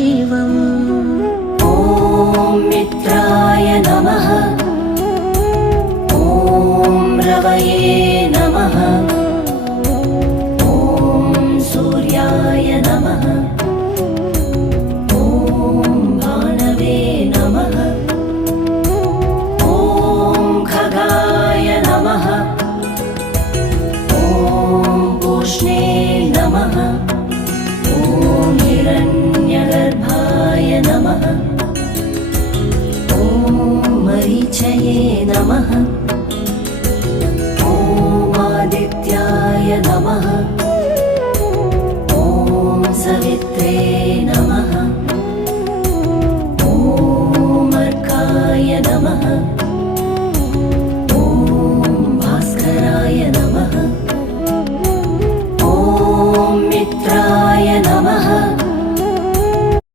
शिवम्। ॐ मित्राय नमः। ॐ रवये नमः। ॐ सूर्याय नमः। ॐ भानवे नमः। ॐ खगाय नमः। ॐ पूष्णे नमः। ॐ हिरण्यगर्भाय नमः। ॐ मरीचये नमः। ॐ आदित्याय नमः। ॐ सवित्रे